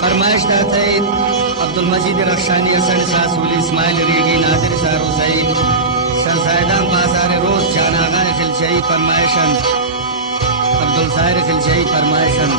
फरमाइश सईद अब्दुल मजीद रखशानी हसन शाह सूली इस्माइल रेगी नादिर सारो सईद शाहजादा बाजार रोज जानागा खिलशई फरमाइशन अब्दुल साहिर खिलशई फरमाइशन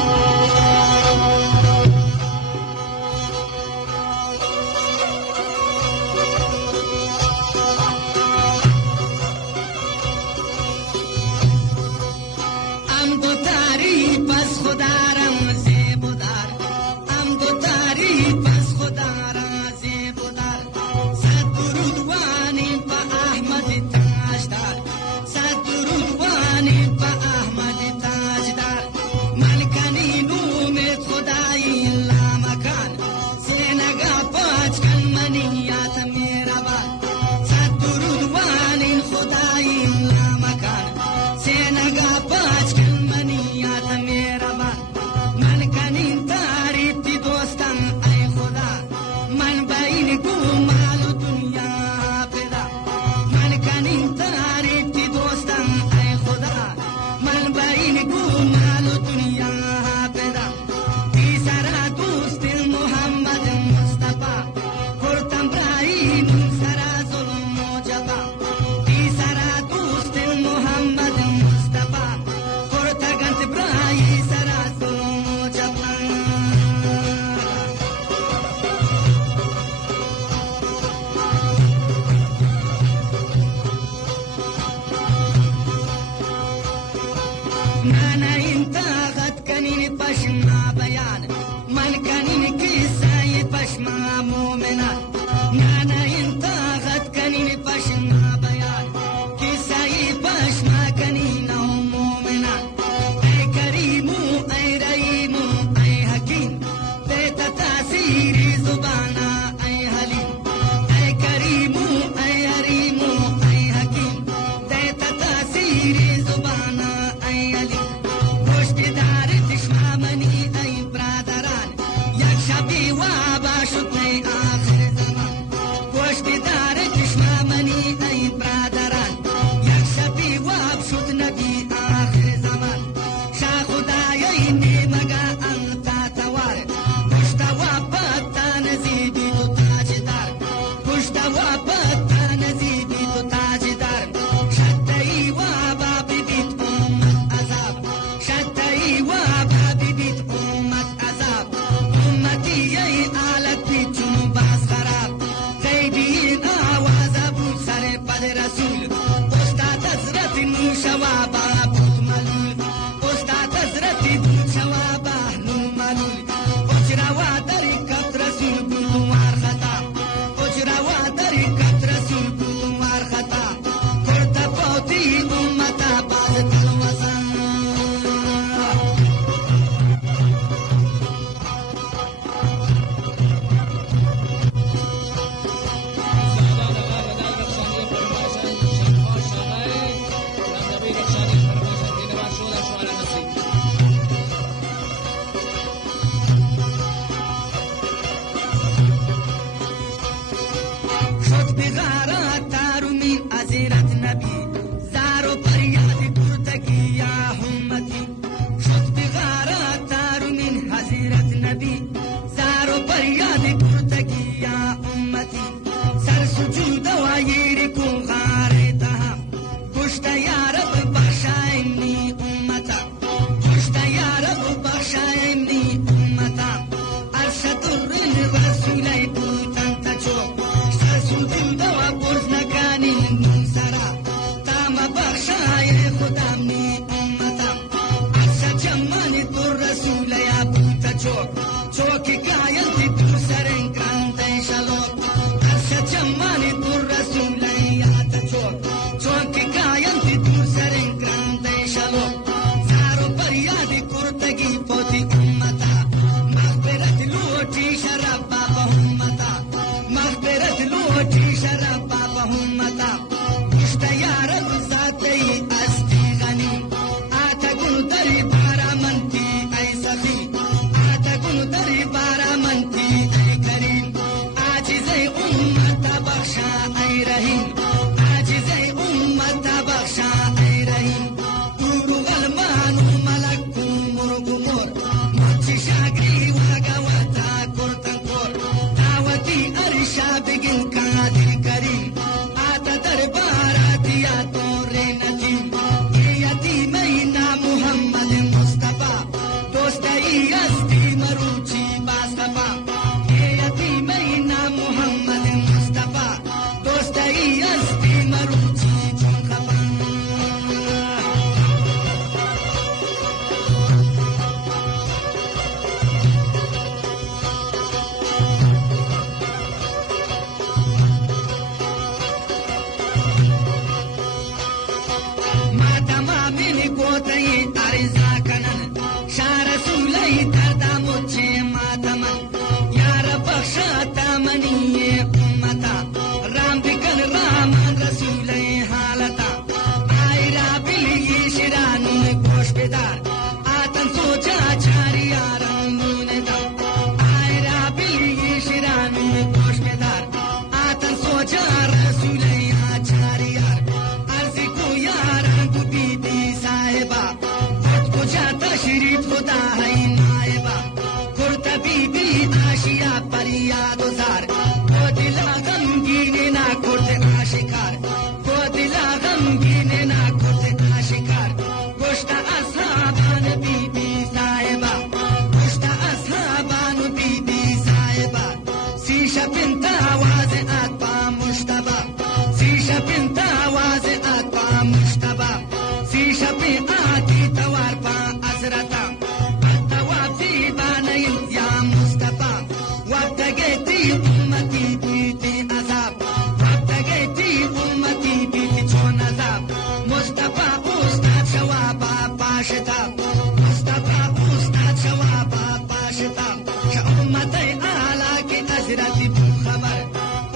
Choki kaya di आशिया परिया दोजार को दिला गमगीने ना खोटे आशिकार को दिला गमगीने ना खोटे आशिकार गोश्त असहाबान बीबी साहिबा गोश्त असहाबान बीबी साहिबा सीशा बिंत आवाज आत्मा मुश्तबा सीशा बिंत आवाज आत्मा मुश्तबा सीशा पे आती तवार पा असरता अतवाती बानयन या मुस्तफा वब्तगती उम्मती बीती अजाब वब्तगती उम्मती बीती चोन अजाब मुस्तफा उस्ताद शवाबा पाशता मुस्तफा उस्ताद शवाबा पाशता उम्मते आला की हजरत खबर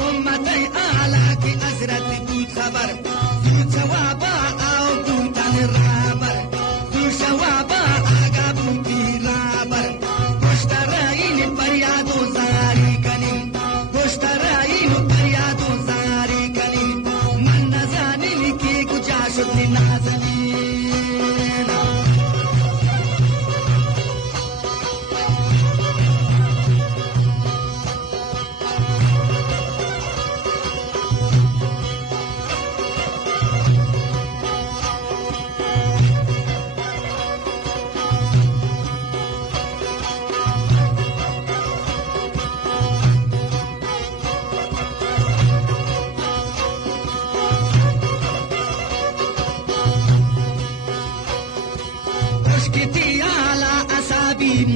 उम्मते आला की हजरत खबर शवाबा आओ तन राबर शवाबा आगा बुंदी राबर गोश्तराइन परियादो जारी कनी गोश्तराइन परियादो जारी कनी मन नजानिन की गुजाशुद नाजनीन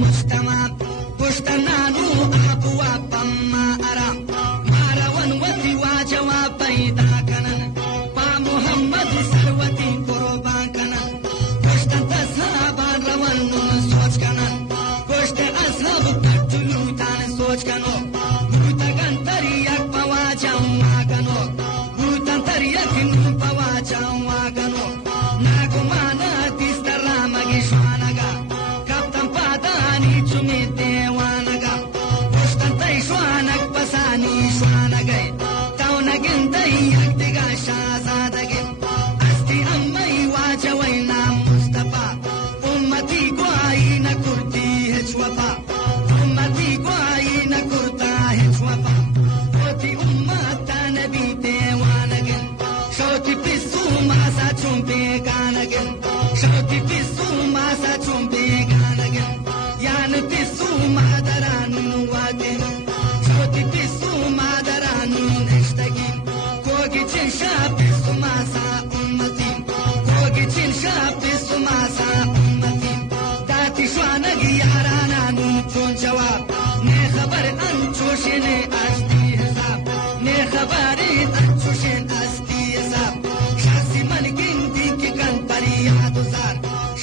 مجتمع پشتنانو ابوا بما ارا مارون وتی واجوا پیدا کنن با محمد سروتی قربان کنن پشت تصحابان روان سوچ کنن پشت اصحاب کتلو تان سوچ کنو بوتگن تریک پواجا واگنو بوتن تریک نو پواجا واگنو ناگو مانا دیستر رامگی شوانگا चुमे देवानगा पुष्टंतै श्वानक पसानी श्वानगै तौनगिन दैयक दिगा शाजादगिन अस्ति अम्मै वाजवै नाम मुस्तफा उम्मती ग्वाई न कुर्ती हिचवफा उम्मती ग्वाई न कुर्ता हिचवफा पोती उम्मता नबी देवानगिन शौती पिस्सू मासा चुम्बे गानगिन शौती पिस्सू मासा चुम्बे गानगिन यान पिस्सू मादरानु वागिन शौती पिस्सू मादरानु नेश्तगिन कोगी चिंशा पिस्सू मासा उम्मती कोगी चिंशा पिस्सू मासा उम्मती दाती श्वानगी यारानानु चोन जवाब ने खबर अंचोशने अस्ती हिसाब ने खबरी अंचोशन अस्ती हिसाब शासी मन गिनती की कन परियाद उजार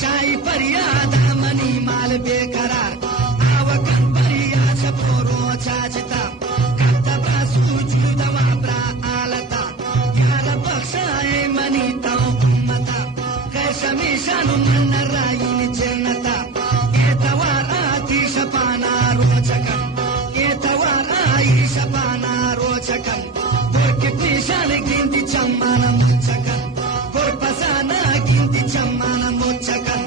शाही परियाद मनी माल बेकरार आवकन परियाद छपोरो चाचता कत्तबा सुजूदा वाब्रा आलता यार बख्शाए मनी ताओ उम्मता खैर शमीशानु मन रायिन जन्नता एतवार आती शपाना रोचकन एतवार आई शपाना रोचकन और कितनी शान गिनती चम्माना मुचकन और पसाना गिनती चम्माना मुचकन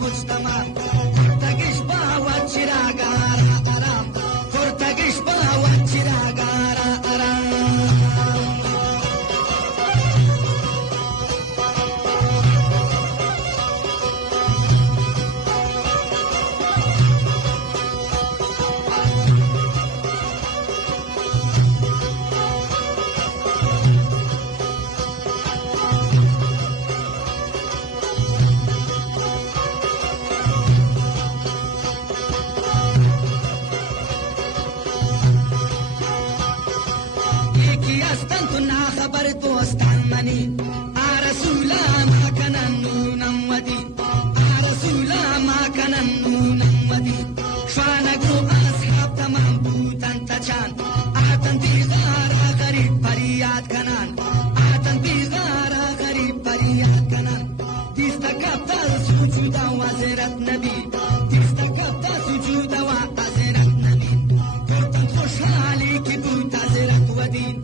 مجتمع kurtagish bawa chiragara aram kurtagish bawa chiragara aram خبر دوستان منی رسولا ما کنن نونم ودی رسولا ما کنن نونم ودی شوانگو اصحاب تمام بودن تچان آتن بیغار غریب پریاد کنن آتن بیغار غریب پریاد کنن دیستا کبتر سجودا وزیرت نبی دیستا کبتر سجودا وزیرت نبی کرتن خوشحالی کی بود وزیرت ودین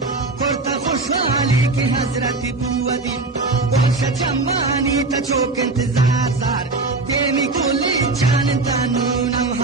خوشحالی کی حضرت بودین وانشا جمانی تا چوک انتظار زار دیمی گولی جان انتا نونم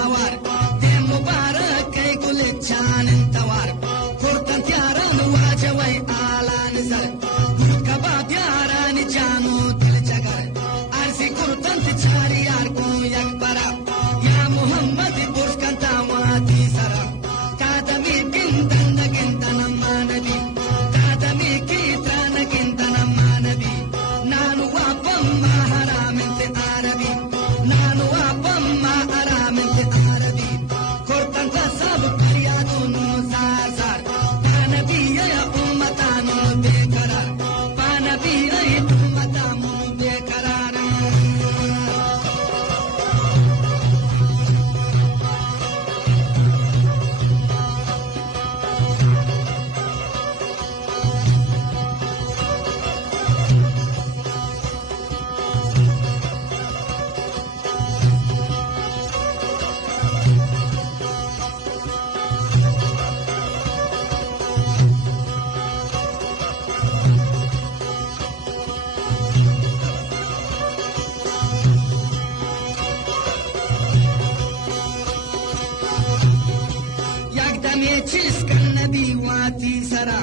يقدمي تشيسكن نبي واتي سرا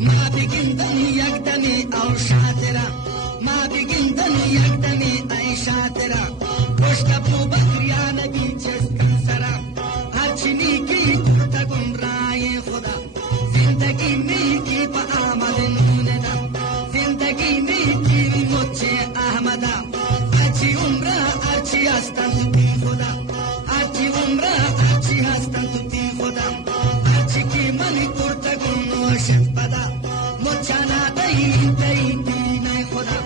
ما بقندني يقدمي أو شاترا ما بقندني يقدمي أي شاترا وشت أبو بكر يا نبي تشيسكن سرا هرچني کی تگم رای خدا زندگی نیکی با آمد نوندا زندگی نیکی مچه احمدا هرچی عمره هرچی هستن تو بی خدا هرچی عمره هرچی هستن تو بی خدا هرچی کی منی کرتگم نوشت بدا مچانا دین دین دین خدا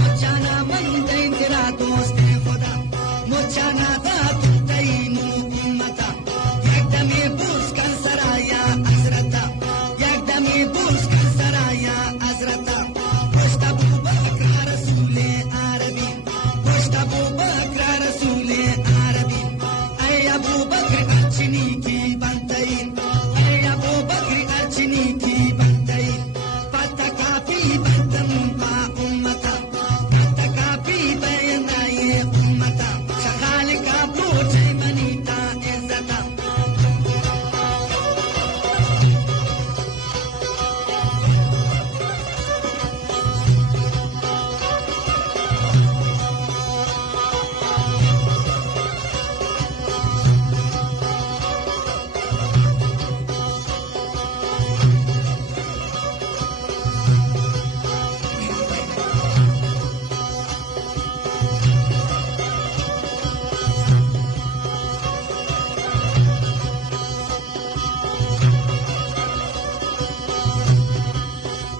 مچانا من دین تیرا دوست خدا مچانا دا دین امتا یکدمی بوس کن سرایا حضرتا یکدمی بوس کن سرایا حضرتا پشت ابو بکر رسول عربی پشت ابو بکر رسول عربی ای ابو بکر اچنی کی بنتین ای ابو بکر اچنی کی بنتین فتکافی بنتم با امتا فتکافی بینای امتا شخال کا پوچه منیتا عزتا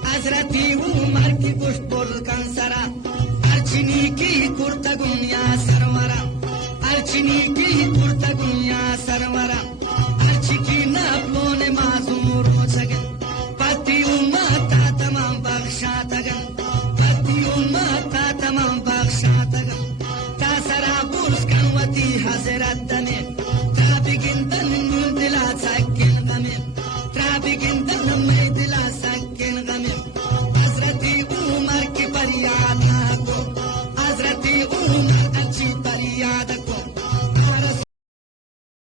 حضرتی عمر کی پشت برکن سرا ارچنی کی کرتگون یا سرورا ارچنی